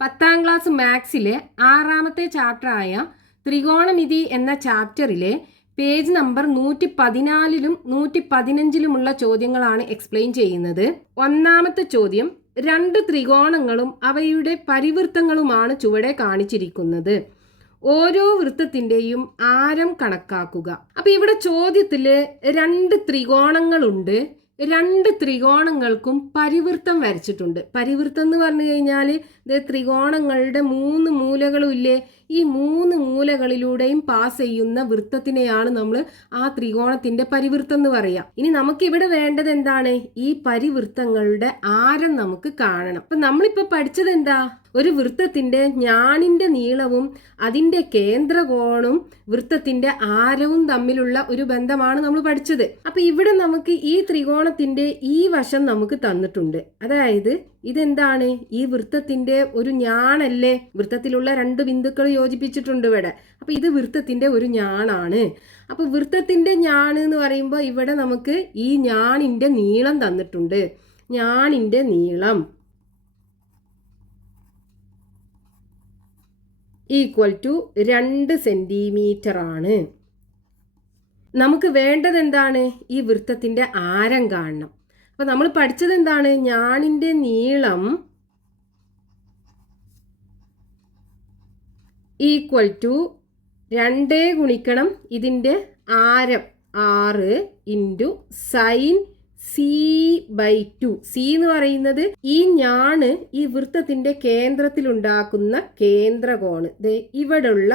പത്താം ക്ലാസ് മാത്സിലെ ആറാമത്തെ ചാപ്റ്ററായ ത്രികോണമിതി എന്ന ചാപ്റ്ററിലെ പേജ് നമ്പർ നൂറ്റി പതിനാലിലും നൂറ്റി പതിനഞ്ചിലുമുള്ള ചോദ്യങ്ങളാണ് എക്സ്പ്ലെയിൻ ചെയ്യുന്നത്. ഒന്നാമത്തെ ചോദ്യം രണ്ട് ത്രികോണങ്ങളും അവയുടെ പരിവൃത്തങ്ങളുമാണ് ചുവടെ കാണിച്ചിരിക്കുന്നത്. ഓരോ വൃത്തത്തിന്റെയും ആരം കണക്കാക്കുക. അപ്പൊ ഇവിടെ ചോദ്യത്തിൽ രണ്ട് ത്രികോണങ്ങളുണ്ട് രണ്ട് ത്രികോണങ്ങൾക്കും പരിവൃത്തം വരച്ചിട്ടുണ്ട്. പരിവൃത്തം എന്ന് പറഞ്ഞു കഴിഞ്ഞാൽ ഇത് ത്രികോണങ്ങളുടെ മൂന്ന് മൂലകളും ഇല്ലേ? ഈ മൂന്ന് മൂലകളിലൂടെയും പാസ് ചെയ്യുന്ന വൃത്തത്തിനെയാണ് നമ്മൾ ആ ത്രികോണത്തിന്റെ പരിവൃത്തം എന്ന് പറയാം. ഇനി നമുക്ക് ഇവിടെ വേണ്ടത് എന്താണ്? ഈ പരിവൃത്തങ്ങളുടെ ആരം നമുക്ക് കാണണം. അപ്പൊ നമ്മളിപ്പോ പഠിച്ചത് എന്താ? ഒരു വൃത്തത്തിന്റെ ഞാണിന്റെ നീളവും അതിന്റെ കേന്ദ്രകോണും വൃത്തത്തിന്റെ ആരവും തമ്മിലുള്ള ഒരു ബന്ധമാണ് നമ്മൾ പഠിച്ചത്. അപ്പൊ ഇവിടെ നമുക്ക് ഈ ത്രികോണത്തിന്റെ ഈ വശം നമുക്ക് തന്നിട്ടുണ്ട്. അതായത് ഇതെന്താണ്? ഈ വൃത്തത്തിന്റെ ഒരു ഞാണല്ലേ? വൃത്തത്തിലുള്ള രണ്ട് ബിന്ദുക്കൾ യോജിപ്പിച്ചിട്ടുണ്ട് ഇവിടെ. അപ്പൊ ഇത് വൃത്തത്തിന്റെ ഒരു ഞാണാണ്. അപ്പൊ വൃത്തത്തിന്റെ ഞാണ് എന്ന് പറയുമ്പോൾ ഇവിടെ നമുക്ക് ഈ ഞാണിന്റെ നീളം തന്നിട്ടുണ്ട്. ഞാണിന്റെ നീളം ഈക്വൽ ടു രണ്ട് സെന്റിമീറ്റർ ആണ്. നമുക്ക് വേണ്ടത് എന്താണ്? ഈ വൃത്തത്തിന്റെ ആരം കാണണം. അപ്പൊ നമ്മൾ പഠിച്ചത് എന്താണ്? ഞാണിന്റെ നീളം ഈക്വൽ ടു രണ്ടേ ഗുണിക്കണം ഇതിന്റെ ആരം ആറ് into sine C by two C എന്ന് പറയുന്നത് ഈ ഞാണ് ഈ വൃത്തത്തിന്റെ കേന്ദ്രത്തിൽ ഉണ്ടാക്കുന്ന കേന്ദ്രകോണ് ഉള്ള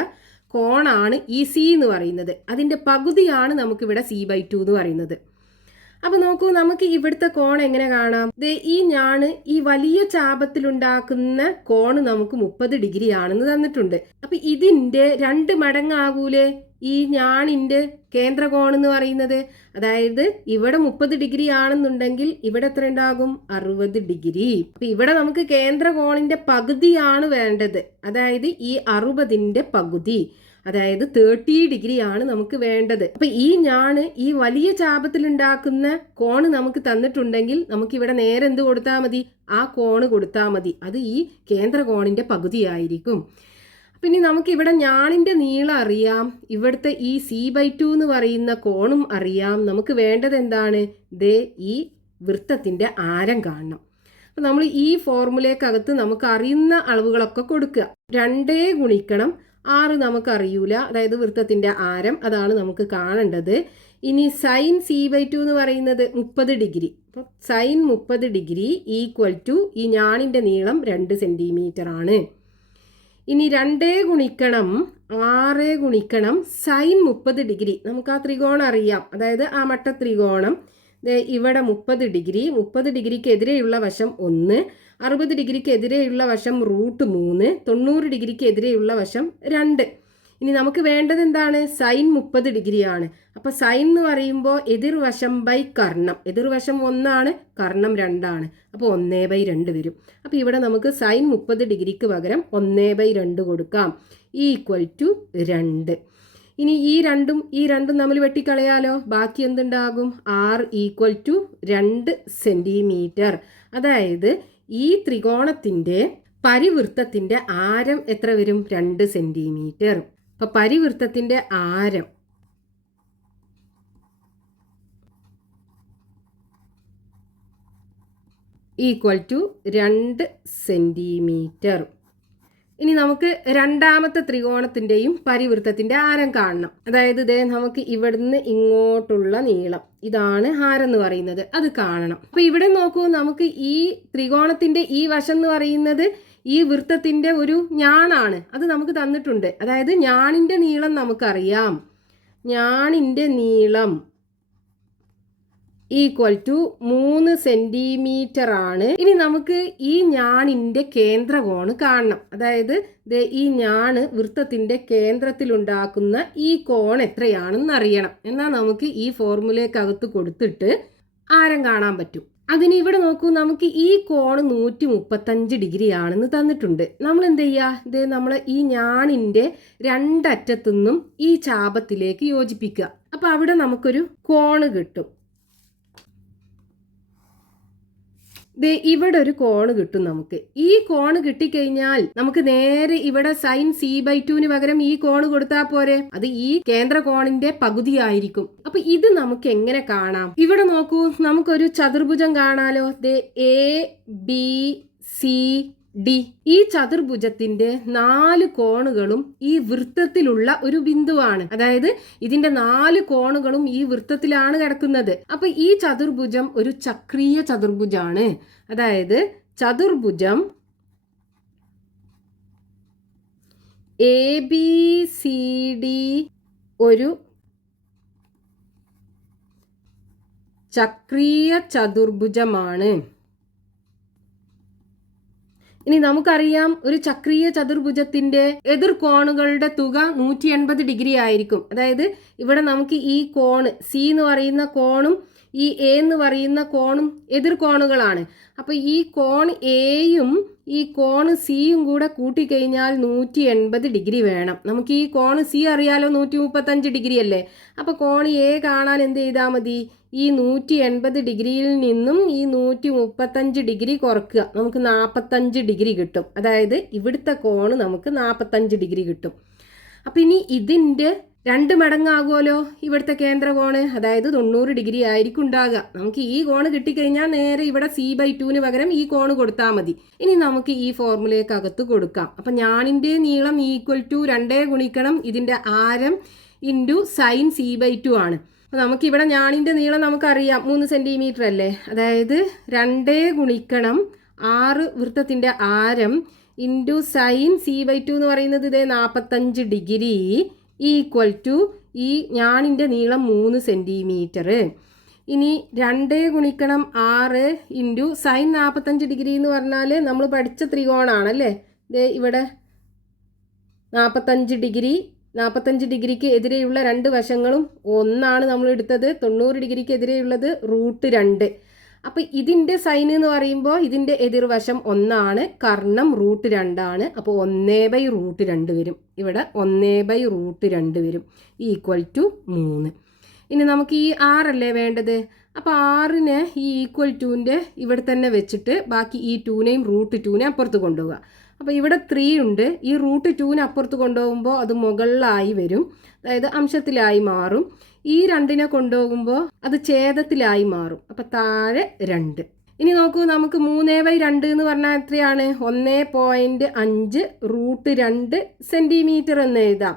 കോണാണ് ഈ സി എന്ന് പറയുന്നത്. അതിന്റെ പകുതിയാണ് നമുക്കിവിടെ സി ബൈ ടു എന്ന് പറയുന്നത്. അപ്പൊ നോക്കൂ നമുക്ക് ഇവിടുത്തെ കോൺ എങ്ങനെ കാണാം? ദേ ഈ ഞാണ് ഈ വലിയ ചാപത്തിലുണ്ടാക്കുന്ന കോണ് നമുക്ക് മുപ്പത് ഡിഗ്രി ആണെന്ന് തന്നിട്ടുണ്ട്. അപ്പൊ ഇതിന്റെ രണ്ട് മടങ്ങാകൂലേ? ഈ ഞാണിന്റെ കേന്ദ്രകോൺ എന്ന് പറയുന്നത്. അതായത് ഇവിടെ മുപ്പത് ഡിഗ്രി ആണെന്നുണ്ടെങ്കിൽ ഇവിടെ എത്ര ഉണ്ടാകും? അറുപത് ഡിഗ്രി. അപ്പൊ ഇവിടെ നമുക്ക് കേന്ദ്രകോണിന്റെ പകുതിയാണ് വേണ്ടത്. അതായത് ഈ അറുപതിന്റെ പകുതി. അതായത് തേർട്ടി ഡിഗ്രി ആണ് നമുക്ക് വേണ്ടത്. അപ്പൊ ഈ ഞാണ് ഈ വലിയ ചാപത്തിൽ ഉണ്ടാക്കുന്ന കോണ് നമുക്ക് തന്നിട്ടുണ്ടെങ്കിൽ നമുക്ക് ഇവിടെ നേരെ എന്ത് കൊടുത്താൽ മതി? ആ കോണ് കൊടുത്താൽ മതി. അത് ഈ കേന്ദ്ര കോണിന്റെ പകുതിയായിരിക്കും. പിന്നെ നമുക്ക് ഇവിടെ ഞാണിന്റെ നീളം അറിയാം. ഇവിടുത്തെ ഈ സി ബൈ ടു എന്ന് പറയുന്ന കോണും അറിയാം. നമുക്ക് വേണ്ടത് എന്താണ്? ദേ ഈ വൃത്തത്തിന്റെ ആരം കാണണം. അപ്പം നമ്മൾ ഈ ഫോർമുലയ്ക്കകത്ത് നമുക്ക് അറിയുന്ന അളവുകളൊക്കെ കൊടുക്കുക. രണ്ടേ ഗുണിക്കണം ആറ് നമുക്കറിയൂല. അതായത് വൃത്തത്തിന്റെ ആരം അതാണ് നമുക്ക് കാണേണ്ടത്. ഇനി സൈൻ സി ബൈ ടു എന്ന് പറയുന്നത് മുപ്പത് ഡിഗ്രി. അപ്പം സൈൻ മുപ്പത് ഡിഗ്രി ഈക്വൽ ടു ഈ ഞാണിന്റെ നീളം രണ്ട് സെന്റിമീറ്റർ ആണ്. ഇനി രണ്ടേ ഗുണിക്കണം ആറ് ഗുണിക്കണം സൈൻ മുപ്പത് ഡിഗ്രി. നമുക്ക് ആ ത്രികോണം അറിയാം. അതായത് ആ മട്ട ത്രികോണം. ഇവിടെ മുപ്പത് ഡിഗ്രി. മുപ്പത് ഡിഗ്രിക്ക് എതിരെയുള്ള വശം ഒന്ന്. അറുപത് ഡിഗ്രിക്ക് എതിരെയുള്ള വശം റൂട്ട് മൂന്ന് തൊണ്ണൂറ് ഡിഗ്രിക്ക് എതിരെയുള്ള വശം രണ്ട്. ഇനി നമുക്ക് വേണ്ടത് എന്താണ്? സൈൻ മുപ്പത് ഡിഗ്രിയാണ്. അപ്പോൾ സൈൻ എന്ന് പറയുമ്പോൾ എതിർവശം ബൈ കർണം. എതിർവശം ഒന്നാണ് കർണം രണ്ടാണ്. അപ്പോൾ ഒന്നേ ബൈ രണ്ട് വരും. അപ്പോൾ ഇവിടെ നമുക്ക് സൈൻ മുപ്പത് ഡിഗ്രിക്ക് പകരം ഒന്നേ ബൈ രണ്ട് കൊടുക്കാം. ഈക്വൽ ടു രണ്ട്. ഇനി ഈ രണ്ടും ഈ രണ്ടും നമ്മൾ വെട്ടിക്കളയാലോ? ബാക്കി എന്തുണ്ടാകും? ആർ ഈക്വൽ ടു രണ്ട് സെന്റിമീറ്റർ അതായത് ഈ ത്രികോണത്തിന്റെ പരിവൃത്തത്തിന്റെ ആരം എത്ര വരും? രണ്ട് സെന്റിമീറ്റർ അപ്പൊ പരിവൃത്തത്തിന്റെ ആരം ഈക്വൽ ടു രണ്ട് സെന്റിമീറ്റർ ഇനി നമുക്ക് രണ്ടാമത്തെ ത്രികോണത്തിന്റെയും പരിവൃത്തത്തിന്റെ ആരം കാണണം. അതായത് ഇതേ നമുക്ക് ഇവിടുന്ന് ഇങ്ങോട്ടുള്ള നീളം. ഇതാണ് ഹാരം എന്ന് പറയുന്നത്. അത് കാണണം. അപ്പൊ ഇവിടെ നോക്കൂ നമുക്ക് ഈ ത്രികോണത്തിന്റെ ഈ വശം എന്ന് പറയുന്നത് ഈ വൃത്തത്തിന്റെ ഒരു ഞാണാണ്. അത് നമുക്ക് തന്നിട്ടുണ്ട്. അതായത് ഞാണിന്റെ നീളം നമുക്കറിയാം. ഞാണിന്റെ നീളം. ഈക്വൽ ടു മൂന്ന് സെന്റിമീറ്റർ ആണ്. ഇനി നമുക്ക് ഈ ഞാണിന്റെ കേന്ദ്രകോണ് കാണണം. അതായത് ഈ ഞാണ് വൃത്തത്തിന്റെ കേന്ദ്രത്തിൽ ഉണ്ടാക്കുന്ന ഈ കോൺ എത്രയാണെന്ന് അറിയണം. എന്നാൽ നമുക്ക് ഈ ഫോർമുലയ്ക്കകത്ത് കൊടുത്തിട്ട് ആരം കാണാൻ പറ്റും. അതിന് ഇവിടെ നോക്കൂ നമുക്ക് ഈ കോൺ നൂറ്റി മുപ്പത്തഞ്ച് ഡിഗ്രി ആണെന്ന് തന്നിട്ടുണ്ട്. നമ്മൾ എന്ത് ചെയ്യുക ഇത് നമ്മൾ ഈ ഞാണിന്റെ രണ്ടറ്റത്തുനിന്നും ഈ ചാപത്തിലേക്ക് യോജിപ്പിക്കുക. അപ്പൊ അവിടെ നമുക്കൊരു കോണ് കിട്ടും. ദേ ഇവിടെ ഒരു കോണ് കിട്ടും നമുക്ക്. ഈ കോണ് കിട്ടിക്കഴിഞ്ഞാൽ നമുക്ക് നേരെ ഇവിടെ സൈൻ സി ബൈ ടുവിന് പകരം ഈ കോണ് കൊടുത്താൽ പോരെ? അത് ഈ കേന്ദ്ര കോണിന്റെ പകുതിയായിരിക്കും അപ്പൊ ഇത് നമുക്ക് എങ്ങനെ കാണാം? ഇവിടെ നോക്കൂ നമുക്കൊരു ചതുർഭുജം കാണാലോ. ദേ എ ബി സി ഡി. ഈ ചതുർഭുജത്തിന്റെ നാല് കോണുകളും ഈ വൃത്തത്തിലുള്ള ഒരു ബിന്ദുവാണ്. അതായത് ഇതിന്റെ നാല് കോണുകളും ഈ വൃത്തത്തിലാണ് കിടക്കുന്നത്. അപ്പൊ ഈ ചതുർഭുജം ഒരു ചക്രീയ ചതുർഭുജാണ്. അതായത് ചതുർഭുജം എ ബി സി ഡി ഒരു ചക്രീയ ചതുർഭുജമാണ്. ഇനി നമുക്കറിയാം ഒരു ചക്രീയ ചതുർഭുജത്തിന്റെ എതിർ കോണുകളുടെ തുക നൂറ്റി എൺപത് ഡിഗ്രി ആയിരിക്കും. അതായത് ഇവിടെ നമുക്ക് ഈ കോണ് സി എന്ന് പറയുന്ന കോണും ഈ എ എന്ന് പറയുന്ന കോണും എതിർ കോണുകളാണ്. അപ്പോൾ ഈ കോൺ എയും ഈ കോണ് സിയും കൂടെ കൂട്ടിക്കഴിഞ്ഞാൽ നൂറ്റി എൺപത് ഡിഗ്രി വേണം. നമുക്ക് ഈ കോണ് സി അറിയാലോ നൂറ്റി മുപ്പത്തഞ്ച് ഡിഗ്രി അല്ലേ? അപ്പോൾ കോൺ എ കാണാൻ എന്ത് ചെയ്താൽ മതി? ഈ നൂറ്റി എൺപത് ഡിഗ്രിയിൽ നിന്നും ഈ നൂറ്റി മുപ്പത്തഞ്ച് ഡിഗ്രി കുറക്കുക. നമുക്ക് നാൽപ്പത്തഞ്ച് ഡിഗ്രി കിട്ടും. അതായത് ഇവിടുത്തെ കോണ് നമുക്ക് നാൽപ്പത്തഞ്ച് ഡിഗ്രി കിട്ടും. അപ്പം ഇനി ഇതിന്റെ രണ്ട് മടങ്ങാകുമല്ലോ ഇവിടുത്തെ കേന്ദ്ര കോണ്. അതായത് തൊണ്ണൂറ് ഡിഗ്രി ആയിരിക്കും ഉണ്ടാകുക. നമുക്ക് ഈ കോണ് കിട്ടിക്കഴിഞ്ഞാൽ നേരെ ഇവിടെ സി ബൈ ടുവിന് പകരം ഈ കോണ് കൊടുത്താൽ മതി. ഇനി നമുക്ക് ഈ ഫോർമുലയ്ക്ക് അകത്ത് കൊടുക്കാം. അപ്പം ഞാനിന്റെ നീളം ഈക്വൽ ടു രണ്ടേ ഗുണിക്കണം ഇതിന്റെ ആരം into sine C by two ആണ്. അപ്പോൾ നമുക്കിവിടെ ഞാനിന്റെ നീളം നമുക്കറിയാം. മൂന്ന് സെന്റിമീറ്റർ അല്ലേ? അതായത് രണ്ടേ ഗുണിക്കണം ആറ് വൃത്തത്തിന്റെ ആരം into sine C by two എന്ന് പറയുന്നത് ഇതേ നാൽപ്പത്തഞ്ച് ഡിഗ്രി. ഈക്വൽ ടു ഈ ഞാനിന്റെ നീളം മൂന്ന് സെന്റിമീറ്റർ. ഇനി രണ്ട് ഗുണിക്കണം ആറ് ഇന്റു സൈൻ നാൽപ്പത്തഞ്ച് ഡിഗ്രി എന്ന് പറഞ്ഞാൽ നമ്മൾ പഠിച്ച ത്രികോണാണല്ലേ? ദേ ഇവിടെ നാൽപ്പത്തഞ്ച് ഡിഗ്രി നാൽപ്പത്തഞ്ച് ഡിഗ്രിക്ക് എതിരെയുള്ള രണ്ട് വശങ്ങളും ഒന്നാണ് നമ്മൾ എടുത്തത്. തൊണ്ണൂറ് ഡിഗ്രിക്ക് എതിരെയുള്ളത് റൂട്ട് രണ്ട്. അപ്പോൾ ഇതിന്റെ സൈൻ എന്ന് പറയുമ്പോൾ ഇതിന്റെ എതിർവശം ഒന്നാണ് കർണം റൂട്ട് രണ്ടാണ്. അപ്പോൾ ഒന്നേ ബൈ റൂട്ട് രണ്ട് വരും. ഇവിടെ ഒന്നേ ബൈ റൂട്ട് രണ്ട് വരും. ഈക്വൽ ടു മൂന്ന്. ഇനി നമുക്ക് ഈ ആറല്ലേ വേണ്ടത്? അപ്പോൾ ആറിന് ഈ ഈക്വൽ ടുവിന്റെ ഇവിടെ തന്നെ വെച്ചിട്ട് ബാക്കി ഈ ടൂനെയും റൂട്ട് ടൂനെ അപ്പുറത്ത് കൊണ്ടുപോകുക അപ്പോൾ ഇവിടെ ത്രീ ഉണ്ട്. ഈ റൂട്ട് ടൂവിന് അപ്പുറത്ത് കൊണ്ടുപോകുമ്പോൾ അത് മുകളിലായി വരും. അതായത് അംശത്തിലായി മാറും. ഈ രണ്ടിനെ കൊണ്ടുപോകുമ്പോൾ അത് ഛേദത്തിലായി മാറും. അപ്പം താഴെ രണ്ട്. ഇനി നോക്കൂ നമുക്ക് മൂന്നേ ബൈ രണ്ട് എന്ന് പറഞ്ഞാൽ എത്രയാണ്? ഒന്നേ പോയിന്റ് അഞ്ച് റൂട്ട് രണ്ട് സെന്റിമീറ്റർ എന്ന് എഴുതാം.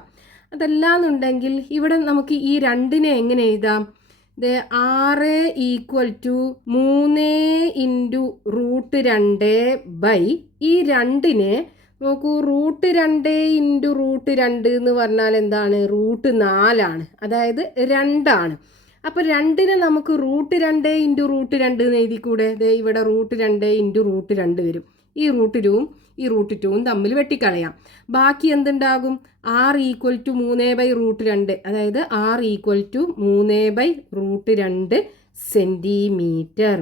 അതല്ലാന്നുണ്ടെങ്കിൽ ഇവിടെ നമുക്ക് ഈ രണ്ടിനെ എങ്ങനെ എഴുതാം? ഇത് ആറ് ഈക്വൽ ടു മൂന്ന് ഇന്റു റൂട്ട് രണ്ട് ബൈ ഈ രണ്ടിനെ നോക്കൂ റൂട്ട് രണ്ട് ഇന്റു റൂട്ട് രണ്ട് എന്ന് പറഞ്ഞാൽ എന്താണ്? റൂട്ട് നാലാണ്. അതായത് രണ്ടാണ്. അപ്പോൾ രണ്ടിനെ നമുക്ക് റൂട്ട് രണ്ട് ഇന്റു റൂട്ട് രണ്ട് എന്ന് എഴുതി കൂടെ ദേ ഇവിടെ റൂട്ട് രണ്ട് ഇന്റു റൂട്ട് രണ്ട് വരും. ഈ റൂട്ട് ടുവും ഈ റൂട്ട് ടുവും തമ്മിൽ വെട്ടിക്കളയാം. ബാക്കി എന്തുണ്ടാകും? ആർ ഈക്വൽ ടു മൂന്ന് ബൈ റൂട്ട് രണ്ട്. അതായത് ആർ ഈക്വൽ ടു മൂന്ന് ബൈ റൂട്ട് രണ്ട് സെന്റിമീറ്റർ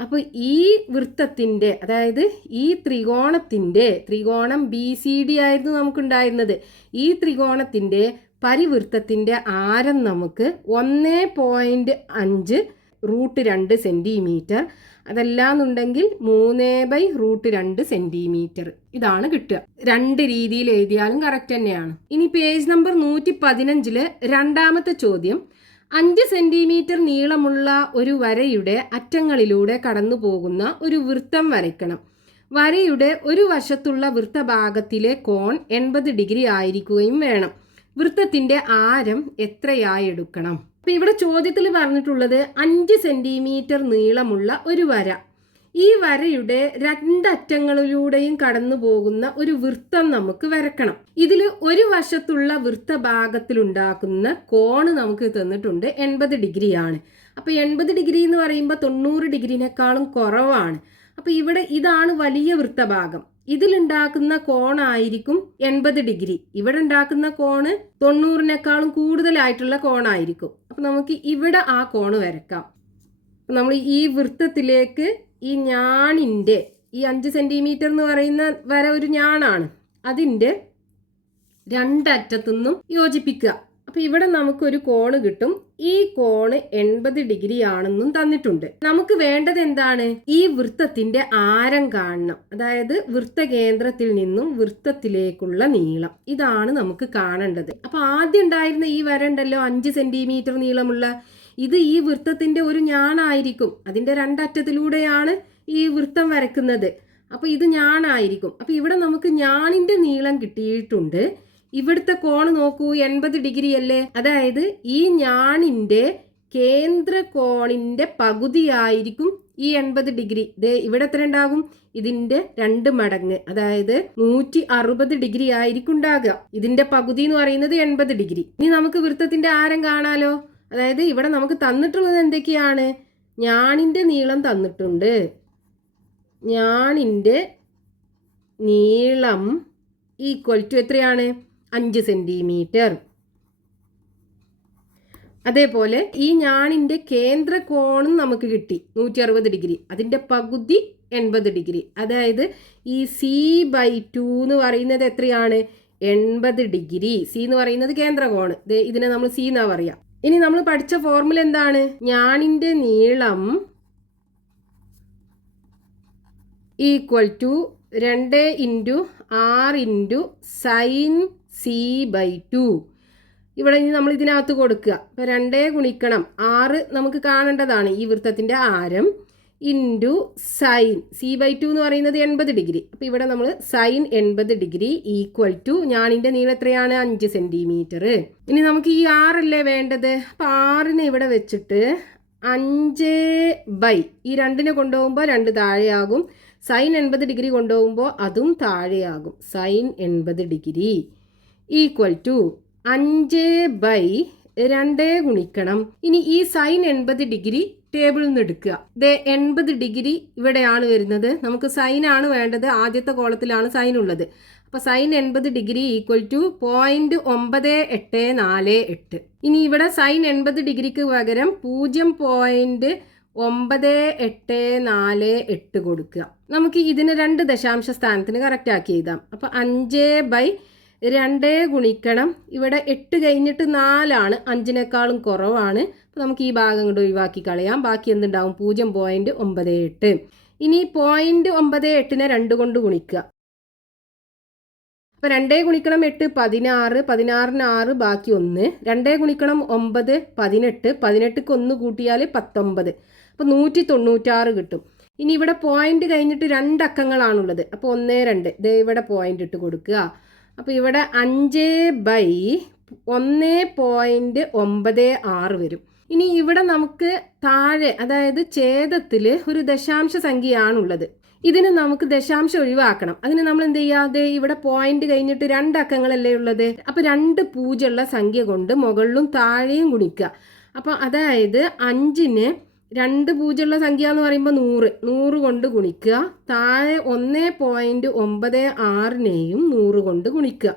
അപ്പോൾ ഈ വൃത്തത്തിന്റെ അതായത് ഈ ത്രികോണത്തിന്റെ ത്രികോണം ബി സി ഡി ആയിരുന്നു നമുക്കുണ്ടായിരുന്നത്. ഈ ത്രികോണത്തിന്റെ പരിവൃത്തത്തിന്റെ ആരം നമുക്ക് ഒന്ന് പോയിന്റ് അഞ്ച് റൂട്ട് രണ്ട് സെന്റിമീറ്റർ അതല്ലാന്നുണ്ടെങ്കിൽ മൂന്ന് ബൈ റൂട്ട് രണ്ട് സെന്റിമീറ്റർ ഇതാണ് കിട്ടുക. രണ്ട് രീതിയിൽ എഴുതിയാലും കറക്റ്റ് തന്നെയാണ്. ഇനി പേജ് നമ്പർ നൂറ്റി പതിനഞ്ചിൽ രണ്ടാമത്തെ ചോദ്യം. അഞ്ച് സെന്റിമീറ്റർ നീളമുള്ള ഒരു വരയുടെ അറ്റങ്ങളിലൂടെ കടന്നു പോകുന്ന ഒരു വൃത്തം വരയ്ക്കണം. വരയുടെ ഒരു വശത്തുള്ള വൃത്തഭാഗത്തിലെ കോൺ എൺപത് ഡിഗ്രി ആയിരിക്കുകയും വേണം. വൃത്തത്തിന്റെ ആരം എത്രയായി എടുക്കണം? അപ്പൊ ഇവിടെ ചോദ്യത്തിൽ പറഞ്ഞിട്ടുള്ളത് അഞ്ച് സെന്റിമീറ്റർ നീളമുള്ള ഒരു വര. ഈ വരയുടെ രണ്ടറ്റങ്ങളിലൂടെയും കടന്നു പോകുന്ന ഒരു വൃത്തം നമുക്ക് വരക്കണം. ഇതിൽ ഒരു വശത്തുള്ള വൃത്തഭാഗത്തിലുണ്ടാക്കുന്ന കോണ് നമുക്ക് തന്നിട്ടുണ്ട് എൺപത് ഡിഗ്രിയാണ്. അപ്പോൾ എൺപത് ഡിഗ്രി എന്ന് പറയുമ്പോൾ തൊണ്ണൂറ് ഡിഗ്രിനേക്കാളും കുറവാണ്. അപ്പോൾ ഇവിടെ ഇതാണ് വലിയ വൃത്തഭാഗം. ഇതിലുണ്ടാക്കുന്ന കോണായിരിക്കും എൺപത് ഡിഗ്രി. ഇവിടെ ഉണ്ടാക്കുന്ന കോണ് തൊണ്ണൂറിനേക്കാളും കൂടുതലായിട്ടുള്ള കോണായിരിക്കും. അപ്പം നമുക്ക് ഇവിടെ ആ കോണ് വരക്കാം. നമ്മൾ ഈ വൃത്തത്തിലേക്ക് ഈ ഞാണിന്റെ ഈ അഞ്ച് സെന്റിമീറ്റർ എന്ന് പറയുന്ന വര ഒരു ഞാണാണ്. അതിന്റെ രണ്ടറ്റത്തുനിന്നും യോജിപ്പിക്കുക. അപ്പോൾ ഇവിടെ നമുക്കൊരു കോണ് കിട്ടും. ഈ കോണ് എൺപത് ഡിഗ്രി ആണെന്നും തന്നിട്ടുണ്ട്. നമുക്ക് വേണ്ടത് എന്താണ്? ഈ വൃത്തത്തിന്റെ ആരം കാണണം. അതായത് വൃത്തകേന്ദ്രത്തിൽ നിന്നും വൃത്തത്തിലേക്കുള്ള നീളം. ഇതാണ് നമുക്ക് കാണേണ്ടത്. അപ്പൊ ആദ്യം ഉണ്ടായിരുന്ന ഈ വര ഉണ്ടല്ലോ അഞ്ച് സെന്റിമീറ്റർ നീളമുള്ള ഇത് ഈ വൃത്തത്തിന്റെ ഒരു ഞാണായിരിക്കും. അതിന്റെ രണ്ടറ്റത്തിലൂടെയാണ് ഈ വൃത്തം വരക്കുന്നത് അപ്പോൾ ഇത് ഞാണായിരിക്കും. അപ്പോൾ ഇവിടെ നമുക്ക് ഞാണിന്റെ നീളം കിട്ടിയിട്ടുണ്ട്. ഇവിടുത്തെ കോണ് നോക്കൂ എൺപത് ഡിഗ്രി അല്ലേ അതായത് ഈ ഞാണിന്റെ കേന്ദ്ര കോണിന്റെ പകുതിയായിരിക്കും ഈ എൺപത് ഡിഗ്രി. ഇത് ഇവിടെ എത്ര ഉണ്ടാകും? ഇതിന്റെ രണ്ട് മടങ്ങ്. അതായത് നൂറ്റി അറുപത് ഡിഗ്രി ആയിരിക്കും ഉണ്ടാകുക. ഇതിന്റെ പകുതി എന്ന് പറയുന്നത് എൺപത് ഡിഗ്രി. ഇനി നമുക്ക് വൃത്തത്തിന്റെ ആരം കാണാലോ? അതായത് ഇവിടെ നമുക്ക് തന്നിട്ടുള്ളത് എന്തൊക്കെയാണ്? ഞാണിന്റെ നീളം തന്നിട്ടുണ്ട്. ഞാണിന്റെ നീളം ഈക്വൽ ടു എത്രയാണ്? അഞ്ച് സെന്റിമീറ്റർ അതേപോലെ ഈ ഞാണിന്റെ കേന്ദ്ര കോണും നമുക്ക് കിട്ടി. നൂറ്റി അറുപത് ഡിഗ്രി. അതിന്റെ പകുതി എൺപത് ഡിഗ്രി. അതായത് ഈ സി ബൈ ടു എന്ന് പറയുന്നത് എത്രയാണ്? എൺപത് ഡിഗ്രി. സി എന്ന് പറയുന്നത് കേന്ദ്ര കോണ്. ഇതിനെ നമ്മൾ സി എന്നാ പറയാ. ഇനി നമ്മൾ പഠിച്ച ഫോർമുല എന്താണ്? ഞാണിന്റെ നീളം ഈക്വൽ ടു രണ്ട് ഇന്റു ആറ് into sine C by two ഇവിടെ ഇനി നമ്മൾ ഇതിനകത്ത് കൊടുക്കുക. അപ്പോൾ രണ്ടേ ഗുണിക്കണം. ആറ് നമുക്ക് കാണേണ്ടതാണ് ഈ വൃത്തത്തിന്റെ ആരം. Into sine C by two എന്ന് പറയുന്നത് എൺപത് ഡിഗ്രി. അപ്പോൾ ഇവിടെ നമ്മൾ സൈൻ എൺപത് ഡിഗ്രി ഈക്വൽ ടു ഞാനിന്റെ നീളം എത്രയാണ്? അഞ്ച് സെന്റിമീറ്റർ ഇനി നമുക്ക് ഈ ആറല്ലേ വേണ്ടത്? അപ്പോൾ ആറിനെ ഇവിടെ വെച്ചിട്ട് അഞ്ച് ബൈ ഈ രണ്ടിനെ കൊണ്ടുപോകുമ്പോൾ രണ്ട് താഴെയാകും. സൈൻ എൺപത് ഡിഗ്രി കൊണ്ടുപോകുമ്പോൾ അതും താഴെയാകും. സൈൻ എൺപത് ഡിഗ്രി ഈക്വൽ ടു അഞ്ച് ബൈ രണ്ട് ഗുണിക്കണം. ഇനി ഈ സൈൻ എൺപത് ഡിഗ്രി ടേബിളിൽ നിന്ന് എടുക്കുക. ദേ എൺപത് ഡിഗ്രി ഇവിടെയാണ് വരുന്നത്. നമുക്ക് സൈൻ ആണ് വേണ്ടത്. ആദ്യത്തെ കോളത്തിലാണ് സൈൻ ഉള്ളത്. അപ്പോൾ സൈൻ എൺപത് ഡിഗ്രി ഈക്വൽ ടു പോയിന്റ് ഒമ്പത് എട്ട് നാല് എട്ട്. ഇനി ഇവിടെ സൈൻ എൺപത് ഡിഗ്രിക്ക് പകരം പൂജ്യം പോയിന്റ് ഒമ്പത് എട്ട് നാല് എട്ട് കൊടുക്കുക. നമുക്ക് ഇതിന് രണ്ട് ദശാംശ സ്ഥാനത്തിന് കറക്റ്റ് ആക്കി എഴുതാം. അപ്പോൾ അഞ്ച് ബൈ രണ്ട് ഗുണിക്കണം. ഇവിടെ എട്ട് കഴിഞ്ഞിട്ട് നാലാണ്. അഞ്ചിനേക്കാളും കുറവാണ്. അപ്പോൾ നമുക്ക് ഈ ഭാഗം കൊണ്ട് ഒഴിവാക്കി കളയാം. ബാക്കി എന്തുണ്ടാവും? പൂജ്യം പോയിന്റ് ഒമ്പത് എട്ട്. ഇനി പോയിന്റ് ഒമ്പത് എട്ടിനെ രണ്ട് കൊണ്ട് ഗുണിക്കുക. അപ്പോൾ രണ്ടേ ഗുണിക്കണം എട്ട് പതിനാറ് പതിനാറിന് ആറ് ബാക്കി ഒന്ന്. രണ്ടേ ഗുണിക്കണം ഒമ്പത് പതിനെട്ട്. പതിനെട്ടിക്ക് ഒന്ന് കൂട്ടിയാൽ പത്തൊമ്പത്. അപ്പോൾ നൂറ്റി തൊണ്ണൂറ്റാറ് കിട്ടും. ഇനി ഇവിടെ പോയിന്റ് കഴിഞ്ഞിട്ട് രണ്ട് അക്കങ്ങളാണുള്ളത്. അപ്പോൾ ഒന്നേ രണ്ട്. ദേ ഇവിടെ പോയിന്റ് ഇട്ട് കൊടുക്കുക. അപ്പോൾ ഇവിടെ അഞ്ച് ബൈ ഒന്ന് പോയിന്റ് ഒമ്പത് ആറ് വരും. ഇനി ഇവിടെ നമുക്ക് താഴെ അതായത് ഛേദത്തിൽ ഒരു ദശാംശ സംഖ്യയാണുള്ളത്. ഇതിന് നമുക്ക് ദശാംശം ഒഴിവാക്കണം. അതിന് നമ്മൾ എന്ത് ചെയ്യാതെ ഇവിടെ പോയിന്റ് കഴിഞ്ഞിട്ട് രണ്ട് അക്കങ്ങളല്ലേ ഉള്ളത്? അപ്പൊ രണ്ട് പൂജയുള്ള സംഖ്യ കൊണ്ട് മുകളിലും താഴെയും ഗുണിക്കുക. അപ്പൊ അതായത് അഞ്ചിന് രണ്ട് പൂജ്യമുള്ള സംഖ്യ എന്ന് പറയുമ്പോൾ നൂറ്. നൂറ് കൊണ്ട് ഗുണിക്കുക. താഴെ ഒന്ന് പോയിന്റ് ഒമ്പത് ആറിനെയും നൂറ് കൊണ്ട് ഗുണിക്കുക.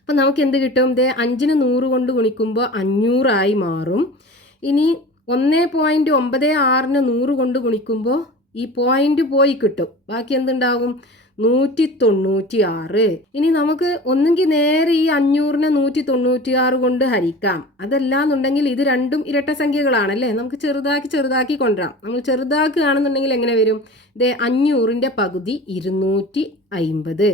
അപ്പം നമുക്ക് എന്ത് കിട്ടും? ദേ അഞ്ചിന് നൂറ് കൊണ്ട് ഗുണിക്കുമ്പോൾ അഞ്ഞൂറായി മാറും. ഇനി ഒന്ന് പോയിന്റ് ഒമ്പത് ആറിന് നൂറ് കൊണ്ട് ഗുണിക്കുമ്പോൾ ഈ പോയിന്റ് പോയി കിട്ടും. ബാക്കി എന്തുണ്ടാകും? നൂറ്റി തൊണ്ണൂറ്റി ആറ് ഇനി നമുക്ക് ഒന്നുകിൽ നേരെ ഈ അഞ്ഞൂറിനെ നൂറ്റി തൊണ്ണൂറ്റി ആറ് കൊണ്ട് ഹരിക്കാം. അതല്ലാന്നുണ്ടെങ്കിൽ ഇത് രണ്ടും ഇരട്ട സംഖ്യകളാണല്ലേ? നമുക്ക് ചെറുതാക്കി ചെറുതാക്കി കൊണ്ടുവരാം. നമ്മൾ ചെറുതാക്കുകയാണെന്നുണ്ടെങ്കിൽ എങ്ങനെ വരും? ദേ അഞ്ഞൂറിന്റെ പകുതി ഇരുന്നൂറ്റി അയിമ്പത്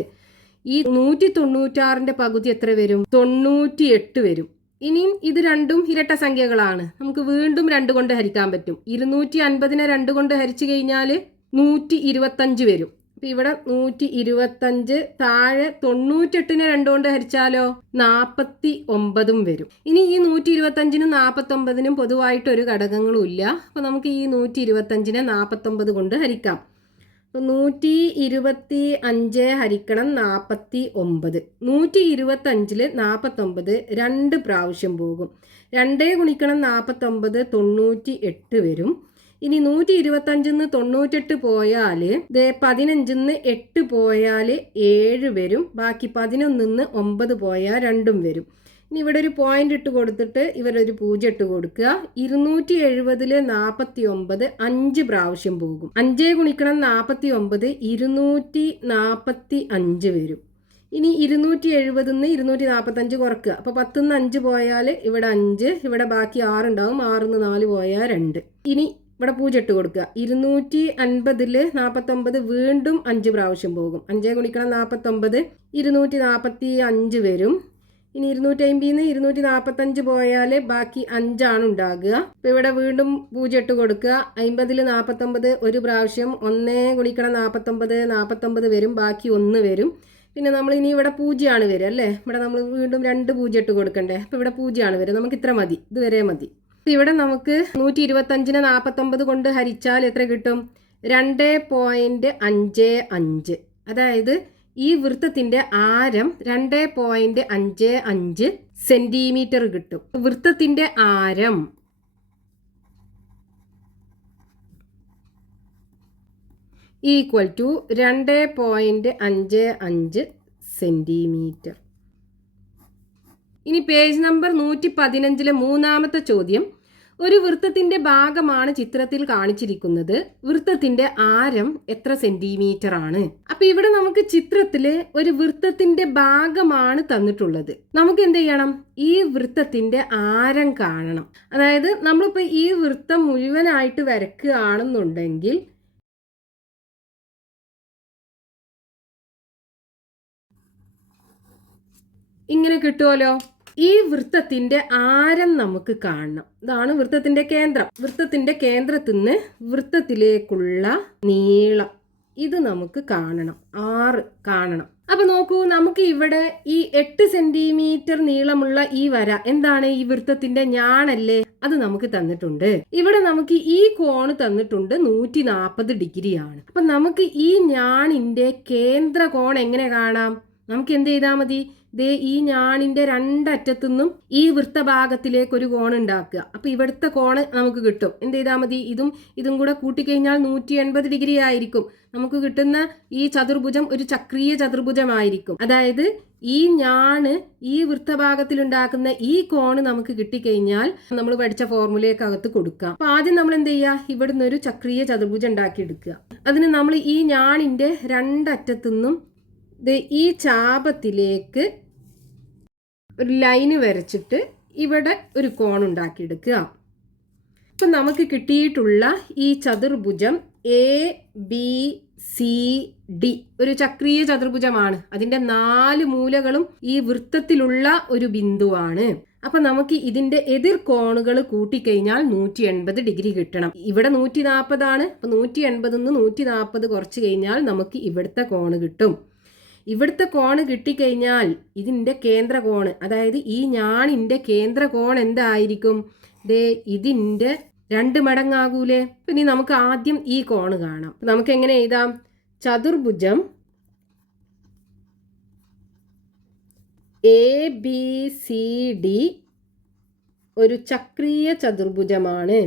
ഈ നൂറ്റി തൊണ്ണൂറ്റാറിന്റെ പകുതി എത്ര വരും? തൊണ്ണൂറ്റി എട്ട് വരും. ഇനിയും ഇത് രണ്ടും ഇരട്ട സംഖ്യകളാണ്. നമുക്ക് വീണ്ടും രണ്ട് കൊണ്ട് ഹരിക്കാൻ പറ്റും. ഇരുന്നൂറ്റി അൻപതിനെ രണ്ട് കൊണ്ട് ഹരിച്ചു കഴിഞ്ഞാൽ നൂറ്റി ഇരുപത്തഞ്ച് വരും. അപ്പം ഇവിടെ നൂറ്റി ഇരുപത്തഞ്ച് താഴെ തൊണ്ണൂറ്റെട്ടിനെ രണ്ടുകൊണ്ട് ഹരിച്ചാലോ? നാൽപ്പത്തി ഒമ്പതും വരും. ഇനി ഈ നൂറ്റി ഇരുപത്തഞ്ചിനും നാൽപ്പത്തൊമ്പതിനും പൊതുവായിട്ട് ഒരു ഘടകങ്ങളും ഇല്ല. അപ്പം നമുക്ക് ഈ നൂറ്റി ഇരുപത്തഞ്ചിനെ നാൽപ്പത്തൊമ്പത് കൊണ്ട് ഹരിക്കാം. നൂറ്റി ഇരുപത്തി അഞ്ച് ഹരിക്കണം നാൽപ്പത്തി ഒമ്പത് നൂറ്റി ഇരുപത്തഞ്ചിൽ നാൽപ്പത്തൊമ്പത് രണ്ട് പ്രാവശ്യം പോകും. രണ്ടേ ഗുണിക്കണം നാൽപ്പത്തൊമ്പത് തൊണ്ണൂറ്റി എട്ട് വരും. ഇനി നൂറ്റി ഇരുപത്തഞ്ചിൽ നിന്ന് തൊണ്ണൂറ്റെട്ട് പോയാൽ പതിനഞ്ചിൽ നിന്ന് എട്ട് പോയാൽ ഏഴ് വരും. ബാക്കി പതിനൊന്നിൽ നിന്ന് ഒമ്പത് പോയാൽ രണ്ടും വരും. ഇനി ഇവിടെ ഒരു പോയിന്റ് ഇട്ട് കൊടുത്തിട്ട് ഇവരൊരു പൂജ ഇട്ട് കൊടുക്കുക. ഇരുന്നൂറ്റി എഴുപതിൽ നാൽപ്പത്തി ഒമ്പത് അഞ്ച് പ്രാവശ്യം പോകും. അഞ്ചേ ഗുണിക്കണം നാൽപ്പത്തി ഒമ്പത് ഇരുന്നൂറ്റി നാൽപ്പത്തി അഞ്ച് വരും. ഇനി ഇരുന്നൂറ്റി എഴുപതിൽ നിന്ന് ഇരുന്നൂറ്റി നാൽപ്പത്തഞ്ച് കുറക്കുക. അപ്പോൾ പത്തുനിന്ന് അഞ്ച് പോയാൽ ഇവിടെ അഞ്ച് ഇവിടെ ബാക്കി ആറുണ്ടാവും ആറിന്ന് നാല് പോയാൽ രണ്ട്. ഇനി ഇവിടെ പൂജ ഇട്ട് കൊടുക്കുക. ഇരുന്നൂറ്റി അൻപതിൽ നാൽപ്പത്തൊമ്പത് വീണ്ടും അഞ്ച് പ്രാവശ്യം പോകും. അഞ്ചേ ഗുണിക്കണം നാൽപ്പത്തൊമ്പത് ഇരുന്നൂറ്റി നാൽപ്പത്തി അഞ്ച് വരും. ഇനി ഇരുന്നൂറ്റി അമ്പതിന്ന് ഇരുന്നൂറ്റി നാൽപ്പത്തഞ്ച് പോയാൽ ബാക്കി അഞ്ചാണ് ഉണ്ടാകുക. അപ്പം ഇവിടെ വീണ്ടും പൂജ്യം ഇട്ട് കൊടുക്കുക. അമ്പതിൽ നാൽപ്പത്തൊമ്പത് ഒരു പ്രാവശ്യം ഒന്നേ ഗുണിക്കണം നാൽപ്പത്തൊമ്പത് നാൽപ്പത്തൊമ്പത് വരും ബാക്കി ഒന്ന് വരും. പിന്നെ നമ്മൾ ഇനി ഇവിടെ പൂജയാണ് വരിക അല്ലേ? ഇവിടെ നമ്മൾ വീണ്ടും രണ്ട് പൂജ്യം ഇട്ട് കൊടുക്കണ്ടേ? അപ്പോൾ ഇവിടെ പൂജയാണ് വരിക. നമുക്ക് ഇത്ര മതി. ഇതുവരെ മതി. അപ്പോൾ ഇവിടെ നമുക്ക് നൂറ്റി ഇരുപത്തഞ്ചിന് നാൽപ്പത്തൊമ്പത് കൊണ്ട് ഹരിച്ചാൽ എത്ര കിട്ടും? രണ്ട് പോയിന്റ് അഞ്ച് അഞ്ച്. അതായത് ഈ വൃത്തത്തിന്റെ ആരം രണ്ട് പോയിന്റ് അഞ്ച് അഞ്ച് സെന്റിമീറ്റർ കിട്ടും. വൃത്തത്തിന്റെ ആരം ഈക്വൽ ടു രണ്ട് പോയിന്റ് അഞ്ച് അഞ്ച് സെന്റിമീറ്റർ ഇനി പേജ് നമ്പർ നൂറ്റി പതിനഞ്ചിലെ മൂന്നാമത്തെ ചോദ്യം. ഒരു വൃത്തത്തിന്റെ ഭാഗമാണ് ചിത്രത്തിൽ കാണിച്ചിരിക്കുന്നത്. വൃത്തത്തിന്റെ ആരം എത്ര സെന്റിമീറ്റർ ആണ്? അപ്പൊ ഇവിടെ നമുക്ക് ചിത്രത്തിൽ ഒരു വൃത്തത്തിന്റെ ഭാഗമാണ് തന്നിട്ടുള്ളത്. നമുക്ക് എന്ത് ചെയ്യണം? ഈ വൃത്തത്തിന്റെ ആരം കാണണം. അതായത് നമ്മളിപ്പോ ഈ വൃത്തം മുഴുവനായിട്ട് വരക്കുകയാണെന്നുണ്ടെങ്കിൽ ഇങ്ങനെ കിട്ടുമല്ലോ ഈ വൃത്തത്തിന്റെ ആരം നമുക്ക് കാണണം. ഇതാണ് വൃത്തത്തിന്റെ കേന്ദ്രം. വൃത്തത്തിന്റെ കേന്ദ്രത്തിൽ നിന്ന് വൃത്തത്തിലേക്കുള്ള നീളം ഇത് നമുക്ക് കാണണം. ആറ് കാണണം. അപ്പൊ നോക്കൂ നമുക്ക് ഇവിടെ ഈ എട്ട് സെന്റിമീറ്റർ നീളമുള്ള ഈ വര എന്താണ്? ഈ വൃത്തത്തിന്റെ ഞാണല്ലേ? അത് നമുക്ക് തന്നിട്ടുണ്ട്. ഇവിടെ നമുക്ക് ഈ കോണ് തന്നിട്ടുണ്ട് നൂറ്റി നാൽപ്പത് ഡിഗ്രിയാണ്. അപ്പൊ നമുക്ക് ഈ ഞാണിന്റെ കേന്ദ്ര കോൺ എങ്ങനെ കാണാം? നമുക്ക് എന്ത് ചെയ്താൽ മതി? ദേ ഈ ഞാണിന്റെ രണ്ടറ്റത്തു നിന്നും ഈ വൃത്തഭാഗത്തിലേക്ക് ഒരു കോൺ ഉണ്ടാക്കുക. അപ്പൊ ഇവിടുത്തെ കോണ് നമുക്ക് കിട്ടും. എന്ത് ചെയ്താൽ മതി? ഇതും ഇതും കൂടെ കൂട്ടിക്കഴിഞ്ഞാൽ നൂറ്റി എൺപത് ഡിഗ്രി ആയിരിക്കും. നമുക്ക് കിട്ടുന്ന ഈ ചതുർഭുജം ഒരു ചക്രീയ ചതുർഭുജമായിരിക്കും. അതായത് ഈ ഞാണ് ഈ വൃത്തഭാഗത്തിൽ ഉണ്ടാക്കുന്ന ഈ കോണ് നമുക്ക് കിട്ടിക്കഴിഞ്ഞാൽ നമ്മൾ പഠിച്ച ഫോർമുലയ്ക്കകത്ത് കൊടുക്കാം. അപ്പൊ ആദ്യം നമ്മൾ എന്ത് ചെയ്യുക ഇവിടുന്ന് ഒരു ചക്രീയ ചതുർഭുജം ഉണ്ടാക്കി എടുക്കുക അതിന് നമ്മൾ ഈ ഞാണിന്റെ രണ്ടറ്റത്തുനിന്നും ഈ ചാപത്തിലേക്ക് ഒരു ലൈന് വരച്ചിട്ട് ഇവിടെ ഒരു കോൺ ഉണ്ടാക്കിയെടുക്കുക. ഇപ്പം നമുക്ക് കിട്ടിയിട്ടുള്ള ഈ ചതുർഭുജം എ ബി സി ഡി ഒരു ചക്രീയ ചതുർഭുജമാണ്. അതിന്റെ നാല് മൂലകളും ഈ വൃത്തത്തിലുള്ള ഒരു ബിന്ദുവാണ്. അപ്പൊ നമുക്ക് ഇതിന്റെ എതിർ കോണുകൾ കൂട്ടിക്കഴിഞ്ഞാൽ നൂറ്റി എൺപത് ഡിഗ്രി കിട്ടണം. ഇവിടെ നൂറ്റി നാൽപ്പതാണ് അപ്പൊ നൂറ്റി എൺപതിൽ നിന്ന് നൂറ്റി നാൽപ്പത് കുറച്ച് കഴിഞ്ഞാൽ നമുക്ക് ഇവിടുത്തെ കോണ് കിട്ടും. ഇവിടുത്തെ കോണ് കിട്ടിക്കഴിഞ്ഞാൽ ഇതിന്റെ കേന്ദ്ര കോണ് അതായത് ഈ ഞാണിന്റെ കേന്ദ്ര കോൺ എന്തായിരിക്കും? ദേ ഇതിന്റെ രണ്ട് മടങ്ങാകൂലേ? പിന്നെ നമുക്ക് ആദ്യം ഈ കോണ്. കാണാം നമുക്ക് എങ്ങനെ എഴുതാം? ചതുർഭുജം എ ബി സി ഡി ഒരു ചക്രീയ ചതുർഭുജമാണ്.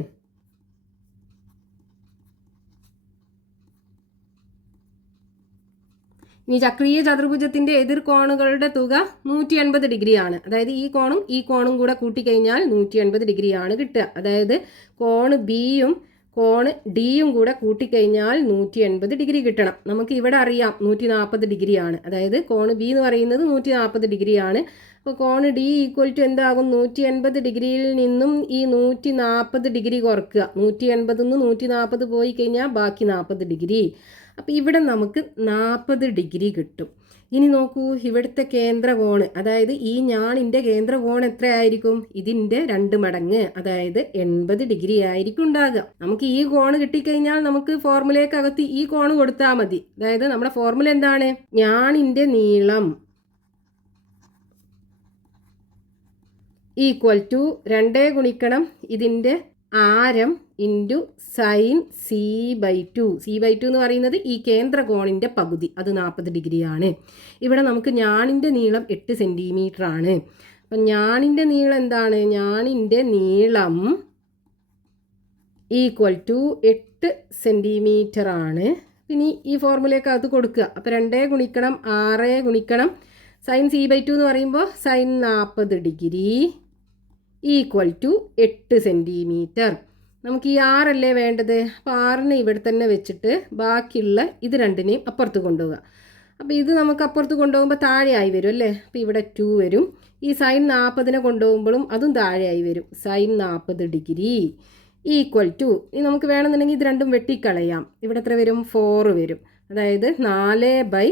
ഇനി ചക്രീയ ചതുർഭുജത്തിന്റെ എതിർ കോണുകളുടെ തുക നൂറ്റി എൺപത് ഡിഗ്രിയാണ്. അതായത് ഈ കോണും ഈ കോണും കൂടെ കൂട്ടിക്കഴിഞ്ഞാൽ നൂറ്റി എൺപത് ഡിഗ്രിയാണ് കിട്ടുക. അതായത് കോണ് ബിയും കോണ് ഡിയും കൂടെ കൂട്ടിക്കഴിഞ്ഞാൽ നൂറ്റി എൺപത് ഡിഗ്രി കിട്ടണം. നമുക്ക് ഇവിടെ അറിയാം നൂറ്റി നാൽപ്പത് ഡിഗ്രിയാണ്. അതായത് കോണ് ബി എന്ന് പറയുന്നത് നൂറ്റി നാൽപ്പത് ഡിഗ്രിയാണ്. അപ്പോൾ കോണ് ഡി ഈക്വൽ ടു എന്താകും? നൂറ്റി എൺപത് ഡിഗ്രിയിൽ നിന്നും ഈ നൂറ്റി നാൽപ്പത് ഡിഗ്രി കുറക്കുക. നൂറ്റി എൺപതിൽ നിന്ന് നൂറ്റി നാൽപ്പത് പോയി കഴിഞ്ഞാൽ ബാക്കി നാൽപ്പത് ഡിഗ്രി. അപ്പോൾ ഇവിടെ നമുക്ക് നാൽപ്പത് ഡിഗ്രി കിട്ടും. ഇനി നോക്കൂ ഇവിടുത്തെ കേന്ദ്ര കോണ് അതായത് ഈ ഞാണിന്റെ കേന്ദ്ര കോൺ എത്രയായിരിക്കും? ഇതിന്റെ രണ്ട് മടങ്ങ് അതായത് എൺപത് ഡിഗ്രി ആയിരിക്കും ഉണ്ടാകുക. നമുക്ക് ഈ കോണ് കിട്ടിക്കഴിഞ്ഞാൽ നമുക്ക് ഫോർമുലയ്ക്കകത്ത് ഈ കോണ് കൊടുത്താൽ മതി. അതായത് നമ്മുടെ ഫോർമുല എന്താണ്? ഞാണിന്റെ നീളം ഈക്വൽ ടു രണ്ടേ ഗുണിക്കണം ഇതിന്റെ ആരം into sine C by two C by two എന്ന് പറയുന്നത് ഈ കേന്ദ്ര കോണിന്റെ പകുതി. അത് നാൽപ്പത് ഡിഗ്രിയാണ് ഇവിടെ നമുക്ക് ഞാണിന്റെ നീളം എട്ട് സെന്റിമീറ്റർ ആണ്. അപ്പം ഞാണിന്റെ നീളം എന്താണ്? ഞാണിന്റെ നീളം ഈക്വൽ ടു എട്ട് സെന്റിമീറ്റർ ആണ്. പിന്നെ ഈ ഫോർമുലയൊക്കെ അത് കൊടുക്കുക. അപ്പോൾ രണ്ടേ ഗുണിക്കണം ആറ് ഗുണിക്കണം. സൈൻ സി ബൈ ടു എന്ന് പറയുമ്പോൾ സൈൻ നാൽപ്പത് ഡിഗ്രി ഈക്വൽ ടു എട്ട് സെന്റിമീറ്റർ നമുക്ക് ഈ ആറല്ലേ വേണ്ടത്? അപ്പോൾ ആറിനെ ഇവിടെ തന്നെ വെച്ചിട്ട് ബാക്കിയുള്ള ഇത് രണ്ടിനെയും അപ്പുറത്ത് കൊണ്ടുപോകുക അപ്പോൾ ഇത് നമുക്ക് അപ്പുറത്ത് കൊണ്ടുപോകുമ്പോൾ താഴെയായി വരും അല്ലേ? അപ്പോൾ ഇവിടെ ടു വരും. ഈ സൈൻ നാൽപ്പതിനെ കൊണ്ടുപോകുമ്പോഴും അതും താഴെയായി വരും. സൈൻ നാൽപ്പത് ഡിഗ്രി ഈക്വൽ ടു ഇനി നമുക്ക് വേണമെന്നുണ്ടെങ്കിൽ ഇത് രണ്ടും വെട്ടിക്കളയാം. ഇവിടെ എത്ര വരും? ഫോറ് വരും. അതായത് നാല് ബൈ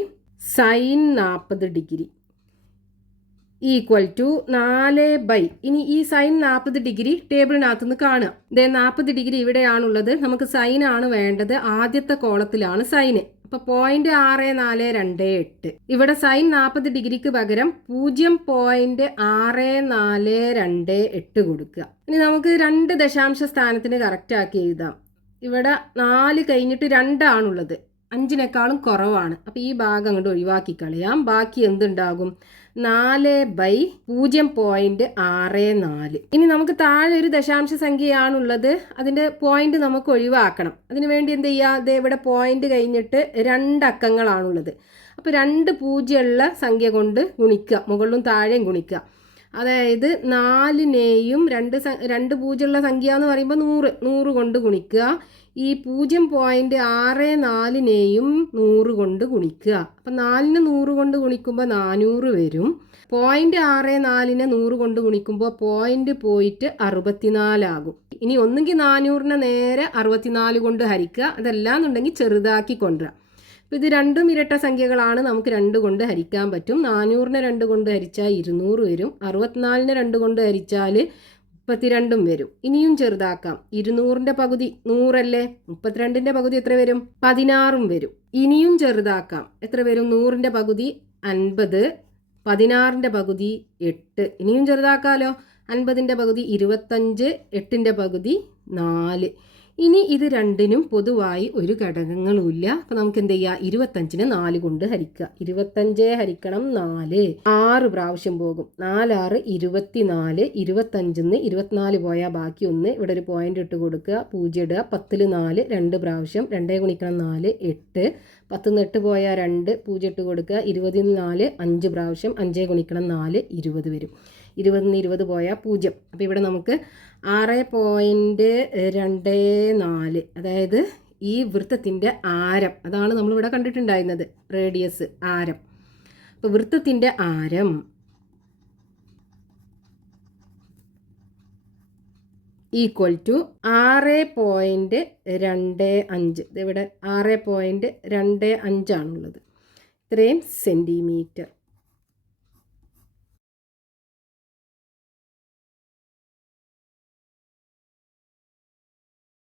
സൈൻ നാൽപ്പത് ഡിഗ്രി. ഈക്വൽ ടു നാല് ബൈ. ഇനി ഈ സൈൻ നാൽപ്പത് ഡിഗ്രി ടേബിളിനകത്ത് നിന്ന് കാണുക. ദേ നാൽപ്പത് ഡിഗ്രി ഇവിടെയാണുള്ളത്. നമുക്ക് സൈൻ ആണ് വേണ്ടത്. ആദ്യത്തെ കോളത്തിലാണ് സൈന് അപ്പൊ പോയിന്റ് ആറ് നാല് രണ്ട് എട്ട്. ഇവിടെ സൈൻ നാൽപ്പത് ഡിഗ്രിക്ക് പകരം പൂജ്യം പോയിന്റ് ആറ് നാല് രണ്ട് എട്ട് കൊടുക്കുക. ഇനി നമുക്ക് രണ്ട് ദശാംശ സ്ഥാനത്തിന് കറക്റ്റ് ആക്കി എഴുതാം. ഇവിടെ നാല് കഴിഞ്ഞിട്ട് രണ്ടാണുള്ളത്. അഞ്ചിനേക്കാളും കുറവാണ്. അപ്പോൾ ഈ ഭാഗം അങ്ങോട്ട് ഒഴിവാക്കി കളയാം. ബാക്കി എന്തുണ്ടാകും? നാല് ബൈ പൂജ്യം പോയിന്റ് ആറ് നാല്. ഇനി നമുക്ക് താഴെ ഒരു ദശാംശ സംഖ്യയാണുള്ളത്. അതിന്റെ പോയിന്റ് നമുക്ക് ഒഴിവാക്കണം. അതിനുവേണ്ടി എന്ത് ചെയ്യുക അത് ഇവിടെ പോയിന്റ് കഴിഞ്ഞിട്ട് രണ്ട് അക്കങ്ങളാണുള്ളത്. അപ്പോൾ രണ്ട് പൂജ്യമുള്ള സംഖ്യ കൊണ്ട് ഗുണിക്കുക. മുകളിലും താഴെയും ഗുണിക്കുക. അതായത് നാലിനെയും രണ്ട് രണ്ട് പൂജ്യമുള്ള സംഖ്യ എന്ന് പറയുമ്പോൾ നൂറ്. നൂറ് കൊണ്ട് ഗുണിക്കുക. ഈ പൂജ്യം പോയിന്റ് ആറ് നാലിനെയും നൂറ് കൊണ്ട് ഗുണിക്കുക. അപ്പം നാലിന് നൂറ് കൊണ്ട് ഗുണിക്കുമ്പോൾ നാനൂറ് വരും. പോയിന്റ് ആറ് നാലിനെ നൂറ് കൊണ്ട് ഗുണിക്കുമ്പോൾ പോയിന്റ് പോയിട്ട് അറുപത്തിനാലാകും ഇനി ഒന്നുകിൽ നാനൂറിനെ നേരെ അറുപത്തിനാല് കൊണ്ട് ഹരിക്കുക. അതല്ലാന്നുണ്ടെങ്കിൽ ചെറുതാക്കി കൊണ്ടുവരാം അപ്പോൾ ഇത് രണ്ടും ഇരട്ട സംഖ്യകളാണ്. നമുക്ക് രണ്ട് കൊണ്ട് ഹരിക്കാൻ പറ്റും. നാനൂറിനെ രണ്ട് കൊണ്ട് ഹരിച്ചാൽ ഇരുന്നൂറ് വരും. അറുപത്തിനാലിനെ രണ്ട് കൊണ്ട് ഹരിച്ചാൽ മുപ്പത്തിരണ്ടും വരും. ഇനിയും ചെറുതാക്കാം. ഇരുന്നൂറിന്റെ പകുതി നൂറല്ലേ? മുപ്പത്തിരണ്ടിന്റെ പകുതി എത്ര വരും? പതിനാറും വരും. ഇനിയും ചെറുതാക്കാം. എത്ര വരും? നൂറിന്റെ പകുതി അൻപത് പതിനാറിന്റെ പകുതി എട്ട്. ഇനിയും ചെറുതാക്കാലോ. അൻപതിന്റെ പകുതി ഇരുപത്തഞ്ച് എട്ടിന്റെ പകുതി നാല്. ഇനി ഇത് രണ്ടിനും പൊതുവായി ഒരു ഘടകങ്ങളുമില്ല. അപ്പം നമുക്ക് എന്ത് ചെയ്യാം ഇരുപത്തഞ്ചിന് നാല് കൊണ്ട് ഹരിക്കുക ഇരുപത്തഞ്ച് ഹരിക്കണം നാല്. ആറ് പ്രാവശ്യം പോകും. നാലാറ് ഇരുപത്തിനാല് ഇരുപത്തഞ്ചിന്ന് ഇരുപത്തിനാല് പോയാൽ ബാക്കി ഒന്ന്. ഇവിടെ ഒരു പോയിന്റ് ഇട്ട് കൊടുക്കുക. പൂജ്യം ഇടുക. പത്തിൽ നാല് രണ്ട് പ്രാവശ്യം. രണ്ടേ ഗുണിക്കണം നാല് എട്ട്. പത്ത് എട്ട് പോയാൽ രണ്ട്. പൂജ്യം ഇട്ട് കൊടുക്കുക. ഇരുപതിൽ നാല് അഞ്ച് പ്രാവശ്യം. അഞ്ചേ ഗുണിക്കണം നാല് ഇരുപത് വരും. ഇരുപതിൽ നിന്ന് ഇരുപത് പോയാൽ പൂജ്യം. അപ്പോൾ ഇവിടെ നമുക്ക് ആറ് പോയിന്റ് രണ്ട് നാല് അതായത് ഈ വൃത്തത്തിന്റെ ആരം. അതാണ് നമ്മളിവിടെ കണ്ടിട്ടുണ്ടായിരുന്നത് റേഡിയസ് ആരം. അപ്പോൾ വൃത്തത്തിന്റെ ആരം ഈക്വൽ ടു ആറ് പോയിന്റ് രണ്ട് അഞ്ച്. ഇവിടെ ആറ് പോയിന്റ് രണ്ട് അഞ്ചാണുള്ളത്. ഇത്രയും സെന്റിമീറ്റർ